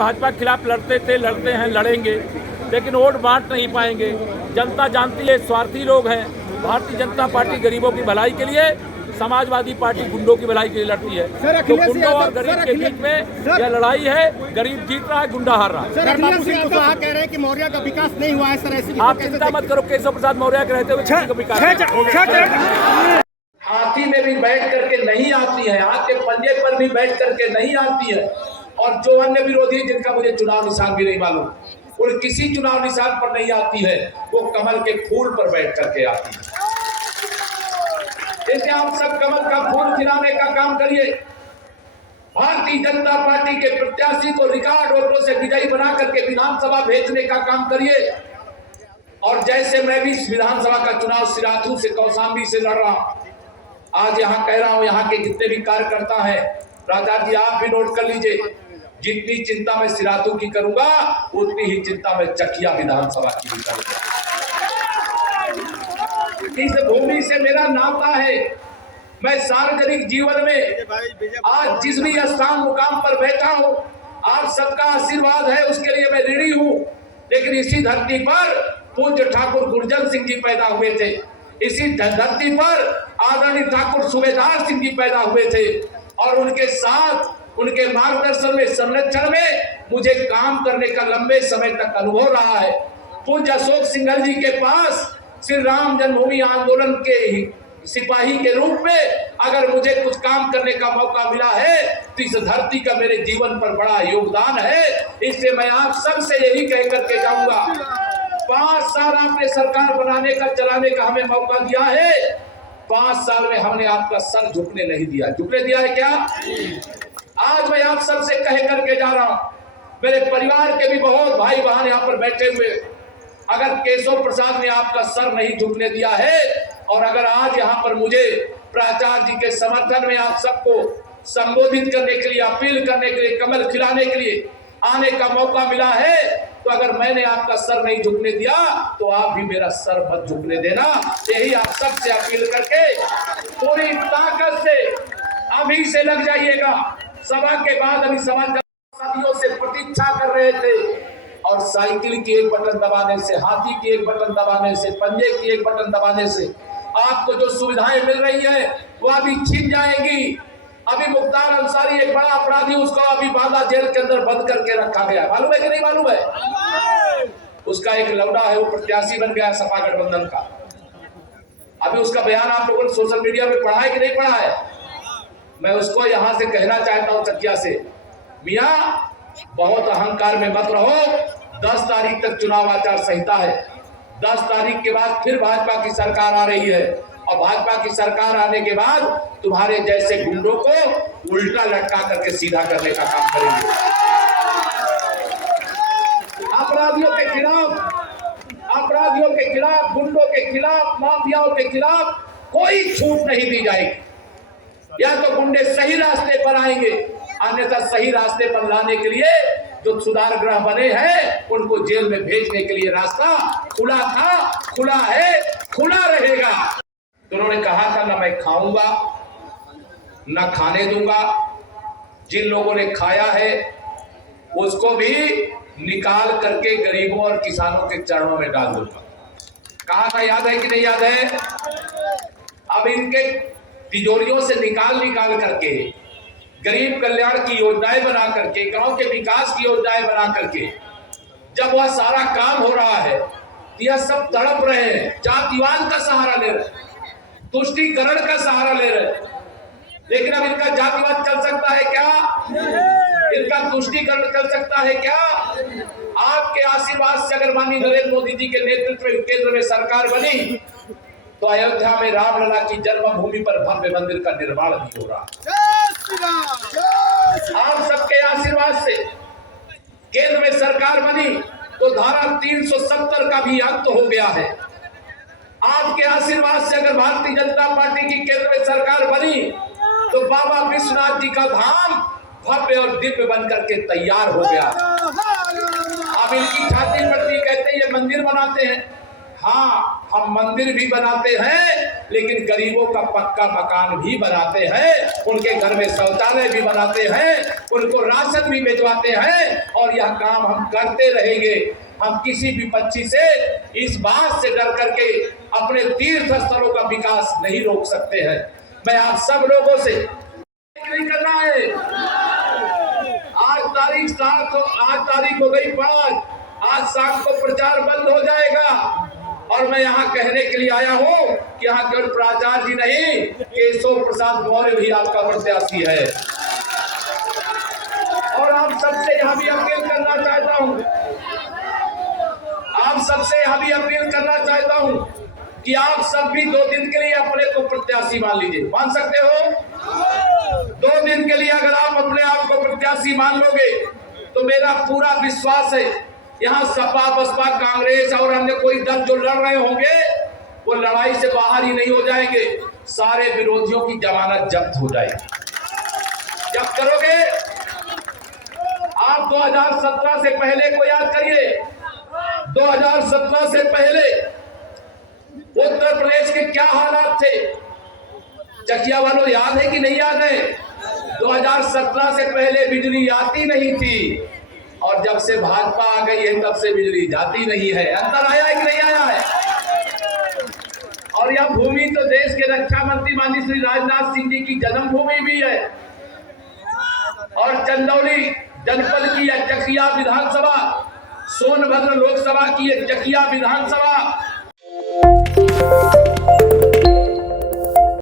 भाजपा के खिलाफ लड़ते थे, लड़ते हैं, लड़ेंगे, लेकिन वोट बांट नहीं पाएंगे। जनता जानती है, स्वार्थी लोग हैं। भारतीय जनता पार्टी गरीबों की भलाई के लिए, समाजवादी पार्टी गुंडों की भलाई के लिए लड़ती है। तो गुंडों और गरीब के बीच में यह लड़ाई है। गरीब जीत रहा है, गुंडा हार रहा है। बाबू सिंह कुशवाहा कह रहे हैं कि मौर्य का विकास नहीं हुआ है सर, ऐसी आप चिंता मत करो, केशव प्रसाद मौर्य के रहते हुए किसी का विकास हाथी में भी बैठ करके नहीं आती है, हाथ के पंजे पर भी बैठ करके नहीं आती है। और जो अन्य विरोधी जिनका मुझे चुनाव निशान भी नहीं मालूम, और किसी चुनाव निशान पर नहीं आती है, वो कमल के फूल पर बैठ करके आती है। जैसे आप सब कमल का फूल खिलाने का काम करिए, भारतीय जनता पार्टी के प्रत्याशी को रिकॉर्ड वोटों से विजयी बना करके विधानसभा भेजने का काम करिए। और जैसे मैं भी विधानसभा का चुनाव सिराथू से, कौशाम्बी से लड़ रहा हूं, आज यहाँ कह रहा हूं, यहाँ के जितने भी कार्यकर्ता हैं, राजा जी आप भी नोट कर लीजिए, जितनी चिंता मैं सिराथू की करूंगा, उतनी ही चिंता मैं चकिया विधानसभा की भी करूंगा। इस भूमि से मेरा नाता है। मैं सार्वजनिक जीवन में आज जिस भी स्थान मुकाम पर बैठा हूं, आप सबका आशीर्वाद है, उसके लिए मैं ऋणी हूं। लेकिन इसी धरती पर पूज्य ठाकुर गुरजन सिंह जी पैदा हुए थे, इसी धरती पर आदरणीय ठाकुर सूबेदार सिंह जी पैदा हुए थे, और उनके साथ, उनके मार्गदर्शन में, संरक्षण में मुझे काम करने का लंबे समय तक अनुभव रहा है। पूज्य अशोक सिंघल जी के पास श्री राम जन्मभूमि आंदोलन के सिपाही के रूप में अगर मुझे कुछ काम करने का मौका मिला है, तो इस धरती का मेरे जीवन पर बड़ा योगदान है। इसलिए मैं आप सबसे यही कह करके जाऊंगा, 5 साल आपने सरकार बनाने का, चलाने का हमें मौका दिया है। 5 साल में हमने आपका सर झुकने नहीं दिया। झुकने दिया है क्या? आज मैं आप सबसे कह करके जा रहा हूं, मेरे परिवार के भी बहुत भाई बहन यहाँ पर बैठे हुए, अगर केशव प्रसाद ने आपका सर नहीं झुकने दिया है, और अगर आज यहाँ पर मुझे प्राचार्य जी के समर्थन में आप सबको संबोधित करने के लिए, अपील करने के लिए, कमल खिलाने के लिए आने का मौका मिला है, तो अगर मैंने आपका सर नहीं झुकने दिया, तो आप भी मेरा सर मत झुकने देना। यही आप सबसे अपील करके पूरी ताकत से अभी से लग जाइएगा। सभा के बाद अभी सदियों से प्रतीक्षा कर रहे थे, और साइकिल की एक बटन दबाने से, हाथी की एक बटन दबाने से, पंजे की एक बटन दबाने से आपको जो सुविधाएं मिल रही है वो अभी छिन जाएंगी। अभी मुख्तार अंसारी एक बड़ा अपराधी, उसको अभी बांदा जेल के अंदर बंद करके रखा गया, मालूम है कि नहीं मालूम है? उसका एक लौड़ा है, वो प्रत्याशी बन गया सपा गठबंधन का। अभी उसका बयान आप लोगों ने सोशल मीडिया में पढ़ा है कि नहीं पढ़ा है? मैं उसको यहाँ से कहना चाहता हूँ चकिया से, मियाँ बहुत अहंकार में मत रहो। 10 तारीख तक चुनाव आचार संहिता है, 10 तारीख के बाद फिर भाजपा की सरकार आ रही है, और भाजपा की सरकार आने के बाद तुम्हारे जैसे गुंडों को उल्टा लटका करके सीधा करने का काम करेंगे। अपराधियों के खिलाफ, गुंडों के खिलाफ, माफियाओं के खिलाफ कोई छूट नहीं दी जाएगी। या तो गुंडे सही रास्ते पर आएंगे, अन्यथा सही रास्ते पर लाने के लिए जो सुधार गृह बने हैं, उनको जेल में भेजने के लिए रास्ता खुला था, खुला है, खुला रहेगा। तो उन्होंने कहा था, ना मैं खाऊंगा ना खाने दूंगा, जिन लोगों ने खाया है उसको भी निकाल करके गरीबों और किसानों के चरणों में डाल दूंगा। कहा था, याद है कि नहीं याद है? अब इनके तिजोरियों से निकाल करके गरीब कल्याण की योजनाएं बना करके, गांव के विकास की योजनाएं बना करके जब वह सारा काम हो रहा है, यह सब तड़प रहे हैं, जातिवाद का सहारा ले रहे हैं, तुष्टीकरण का सहारा ले रहे हैं। लेकिन अब इनका जातिवाद चल सकता है क्या? इनका तुष्टीकरण चल सकता है क्या? आपके आशीर्वाद से अगर माननीय नरेंद्र मोदी जी के नेतृत्व में केंद्र में सरकार बनी, तो अयोध्या में रामलला की जन्मभूमि पर भव्य मंदिर का निर्माण भी हो रहा है। आप सबके आशीर्वाद से केंद्र में सरकार बनी, तो धारा 370 का भी अंत हो गया है। आपके आशीर्वाद से अगर भारतीय जनता पार्टी की केंद्र में सरकार बनी, तो बाबा विश्वनाथ जी का धाम भव्य और दिव्य बनकर के तैयार हो गया। अब इनकी छाती पड़ती, कहते हैं ये मंदिर बनाते हैं, हाँ, हम मंदिर भी बनाते हैं, लेकिन गरीबों का पक्का मकान भी बनाते हैं, उनके घर में शौचालय भी बनाते हैं, उनको राशन भी भिजवाते हैं, और यह काम हम करते रहेंगे। हम किसी विपक्षी से इस बात से डर करके अपने तीर्थ स्थलों का विकास नहीं रोक सकते हैं। मैं आप सब लोगों से नहीं करना है। आज तारीख हो गई 5, आज शाम को प्रचार बंद हो जाएगा, और मैं यहाँ कहने के लिए आया हूँ कि यहाँ केवल प्राचार्य जी नहीं, केशव प्रसाद मौर्य भी आपका प्रत्याशी है। और आप सबसे यहाँ भी अपील करना चाहता हूँ, कि आप सब भी 2 दिन के लिए अपने को प्रत्याशी मान लीजिए। मान सकते हो? 2 दिन के लिए अगर आप अपने आप को प्रत्याशी मान लोगे तो मेरा पूरा विश्वास है यहाँ सपा, बसपा, कांग्रेस और अन्य कोई दल जो लड़ रहे होंगे वो लड़ाई से बाहर ही नहीं हो जाएंगे। सारे विरोधियों की जमानत जब्त हो जाएगी। जब करोगे आप 2017 से पहले को याद करिए। 2017 से पहले उत्तर प्रदेश के क्या हालात थे? चकिया वालों याद है कि नहीं याद है? 2017 से पहले बिजली आती नहीं थी, और जब से भाजपा आ गई है तब से बिजली जाती नहीं है। अंतर आया है कि नहीं आया है? और यह भूमि तो देश के रक्षा मंत्री माननीय श्री राजनाथ सिंह जी की जन्मभूमि भी है, और चंदौली जनपद की यह चकिया विधानसभा, सोनभद्र लोकसभा की यह चकिया विधानसभा